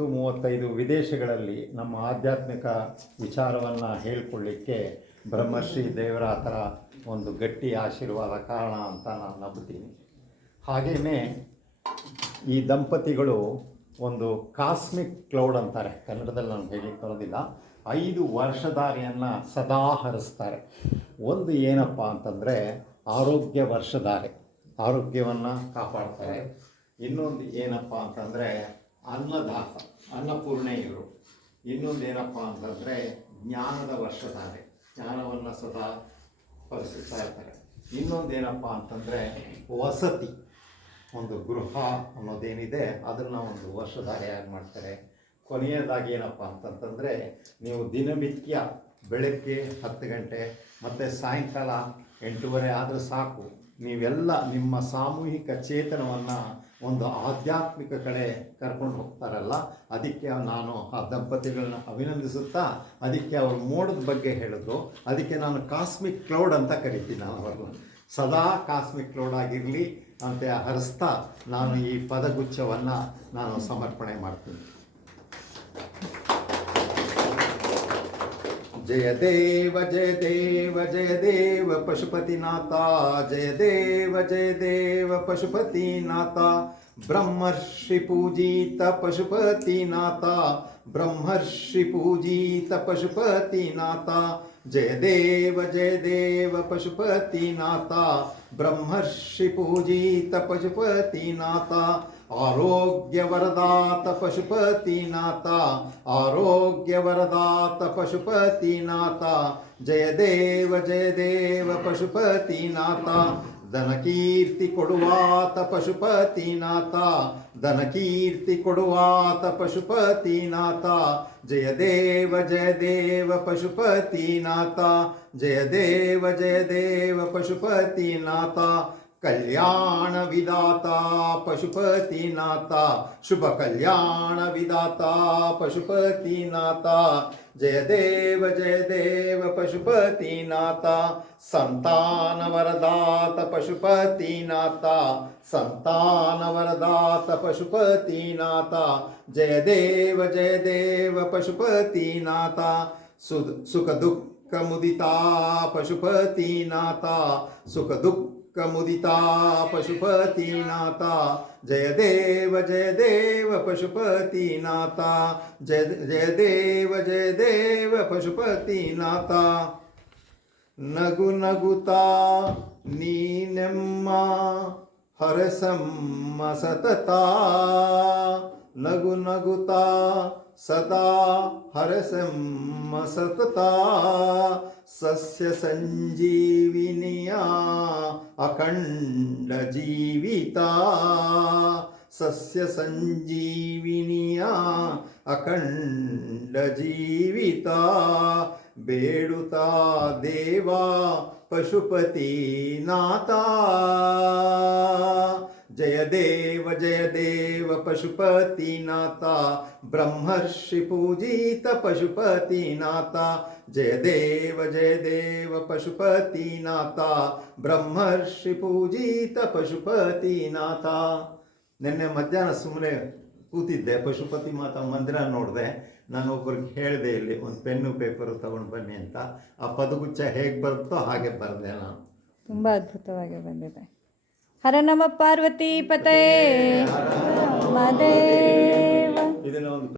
30-35 ವಿದೇಶಗಳಲ್ಲಿ ನಮ್ಮ ಆಧ್ಯಾತ್ಮಿಕ ವಿಚಾರವನ್ನು ಹೇಳ್ಕೊಳ್ಳಿಕ್ಕೆ ಬ್ರಹ್ಮಶ್ರೀ ದೇವರ ಹತ್ರ ಒಂದು ಗಟ್ಟಿ ಆಶೀರ್ವಾದ ಕಾರಣ ಅಂತ ನಾನು ನಂಬ್ತೀನಿ. ಹಾಗೆಯೇ ಈ ದಂಪತಿಗಳು ಒಂದು ಕಾಸ್ಮಿಕ್ ಕ್ಲೌಡ್ ಅಂತಾರೆ, ಕನ್ನಡದಲ್ಲಿ ನಾನು ಹೇಳಿಕ್ಕೆ ಬರೋದಿಲ್ಲ. 5 ವರ್ಷಧಾರೆಯನ್ನು ಸದಾ ಹರಿಸ್ತಾರೆ. ಒಂದು ಏನಪ್ಪ ಅಂತಂದರೆ ಆರೋಗ್ಯ ವರ್ಷಧಾರೆ, ಆರೋಗ್ಯವನ್ನು ಕಾಪಾಡ್ತಾರೆ. ಇನ್ನೊಂದು ಏನಪ್ಪ ಅಂತಂದರೆ ಅನ್ನದಾತ, ಅನ್ನಪೂರ್ಣೆಯರು. ಇನ್ನೊಂದು ಏನಪ್ಪ ಅಂತಂದರೆ ಜ್ಞಾನದ ವರ್ಷಧಾರೆ, ಜ್ಞಾನವನ್ನು ಸದಾ ಪರಿಸುತ್ತಾ ಇರ್ತಾರೆ. ಇನ್ನೊಂದು ಏನಪ್ಪ ಅಂತಂದರೆ ವಸತಿ, ಒಂದು ಗೃಹ ಅನ್ನೋದೇನಿದೆ ಅದನ್ನು ಒಂದು ವರ್ಷಧಾರೆಯಾಗಿ ಮಾಡ್ತಾರೆ. ಕೊನೆಯದಾಗಿ ಏನಪ್ಪ ಅಂತಂತಂದರೆ ನೀವು ದಿನನಿತ್ಯ ಬೆಳಗ್ಗೆ 10 ಗಂಟೆ ಮತ್ತು ಸಾಯಂಕಾಲ 8:30 ಆದರೆ ಸಾಕು, ನೀವೆಲ್ಲ ನಿಮ್ಮ ಸಾಮೂಹಿಕ ಚೇತನವನ್ನು ಒಂದು ಆಧ್ಯಾತ್ಮಿಕ ಕಡೆ ಕರ್ಕೊಂಡು ಹೋಗ್ತಾರಲ್ಲ, ಅದಕ್ಕೆ ನಾನು ಆ ದಂಪತಿಗಳನ್ನ ಅಭಿನಂದಿಸುತ್ತಾ, ಅದಕ್ಕೆ ಅವರು ಮೋಡದ ಬಗ್ಗೆ ಹೇಳಿದ್ರು, ಅದಕ್ಕೆ ನಾನು ಕಾಸ್ಮಿಕ್ ಕ್ಲೌಡ್ ಅಂತ ಕರಿತೀನಿ. ನಾನು ಅವ್ರನ್ನ ಸದಾ ಕಾಸ್ಮಿಕ್ ಕ್ಲೌಡ್ ಆಗಿರಲಿ ಅಂತ ಹರಿಸ್ತಾ ನಾನು ಈ ಪದಗುಚ್ಛವನ್ನು ನಾನು ಸಮರ್ಪಣೆ ಮಾಡ್ತೀನಿ. ಜಯ ದೇವ ಜಯ ದೇವ ಜಯ ದೇವ ಪಶುಪತಿನಾಥ, ಜಯ ದೇವ ಪಶುಪತಿನಾಥ, ಬ್ರಹ್ಮರ್ಷಿ ಪೂಜಿತ ಪಶುಪತಿನಾಥ, ಬ್ರಹ್ಮರ್ಷಿ ಪೂಜಿತ ಪಶುಪತಿನಾಥ, ಜಯ ದೇವ ಪಶುಪತಿನಾಥ, ಬ್ರಹ್ಮರ್ಷಿ ಪೂಜಿತ ಪಶುಪತಿನಾಥ, ಆರೋಗ್ಯ ವರದಾತ ಪಶುಪತಿನಾಥ, ಆರೋಗ್ಯ ವರದಾತ ಪಶುಪತಿನಾಥ, ಜಯ ದೇವ ಪಶುಪತಿನಾಥ, ಧನಕೀರ್ತಿ ಕೊಡುವಾತ ಪಶುಪತಿನಾಥ, ಧನಕೀರ್ತಿ ಕೊಡುವಾತ ಪಶುಪತಿನಾಥ, ಜಯ ದೇವ ಪಶುಪತಿನಾಥ, ಜಯ ದೇವ ಪಶುಪತಿನಾಥ, ಕಲ್ಯಾಣ ವಿಧಾತ ಪಶುಪತಿನಾಥ, ಶುಭ ಕಲ್ಯಾಣ ವಿಧಾತ ಪಶುಪತಿನಾಥ, ಜಯ ದೇವ ಪಶುಪತಿನಾಥ, ಸಂತಾನ ವರದಾತ ಪಶುಪತಿನಾಥ, ಸಂತಾನ ವರದಾತ ಪಶುಪತಿನಾಥ, ಜಯ ದೇವ ಪಶುಪತಿನಾಥ, ಸುಖ ದುಃಖ ಮುದಿತಾ ಪಶುಪತಿನಾಥ, ಸುಖ ದುಃಖ ಮುದಿತಾ ಪಶುಪತಿನಾಥ, ಜಯ ದೇವ ಪಶುಪತಿನಾಥ, ಜಯ ದೇವ ಪಶುಪತಿನಾಥ, ನಗು ನಗುತ್ತಾ ನೀನೆಮ್ಮ ಹರಸಮ್ಮ ಸತತ, ನಗು ನಗುತ್ತಾ ಸದಾ ಹರಸಮ್ಮ ಸತತ, ಸಸ್ಯ ಸಂಜೀವಿನಿಯ ಅಖಂಡ ಜೀವಿತ, ಸಸ್ಯ ಸಂಜೀವಿನಿಯ ಅಖಂಡ ಜೀವಿತ, ಬೇಡುತ್ತಾ ದೇವಾ ಪಶುಪತಿನಾಥ, ಜಯ ದೇವ ಪಶುಪತಿನಾಥ, ಬ್ರಹ್ಮರ್ಷಿ ಪೂಜಿತ ಪಶುಪತಿನಾಥ, ಜಯ ದೇವ ಪಶುಪತಿನಾಥ, ಬ್ರಹ್ಮರ್ಷಿ ಪೂಜಿತ ಪಶುಪತಿನಾಥ. ನಿನ್ನೆ ಮಧ್ಯಾಹ್ನ ಸುಮ್ಮನೆ ಕೂತಿದ್ದೆ, ಪಶುಪತಿ ಮಾತಾ ಮಂದಿರ ನೋಡಿದೆ. ನಾನು ಒಬ್ಬರಿಗೆ ಹೇಳಿದೆ, ಇಲ್ಲಿ ಒಂದು ಪೆನ್ನು ಪೇಪರು ತಗೊಂಡು ಬನ್ನಿ ಅಂತ. ಆ ಪದಗುಚ್ಛ ಹೇಗೆ ಬರುತ್ತೋ ಹಾಗೆ ಬರೆದೆ ನಾನು. ತುಂಬ ಅದ್ಭುತವಾಗಿ ಬಂದಿದೆ. ಹರ ನಮ ಪಾರ್ವತಿ ಪತೇ ಮಹಾದೇವ. ಇದನ್ನ ಒಂದು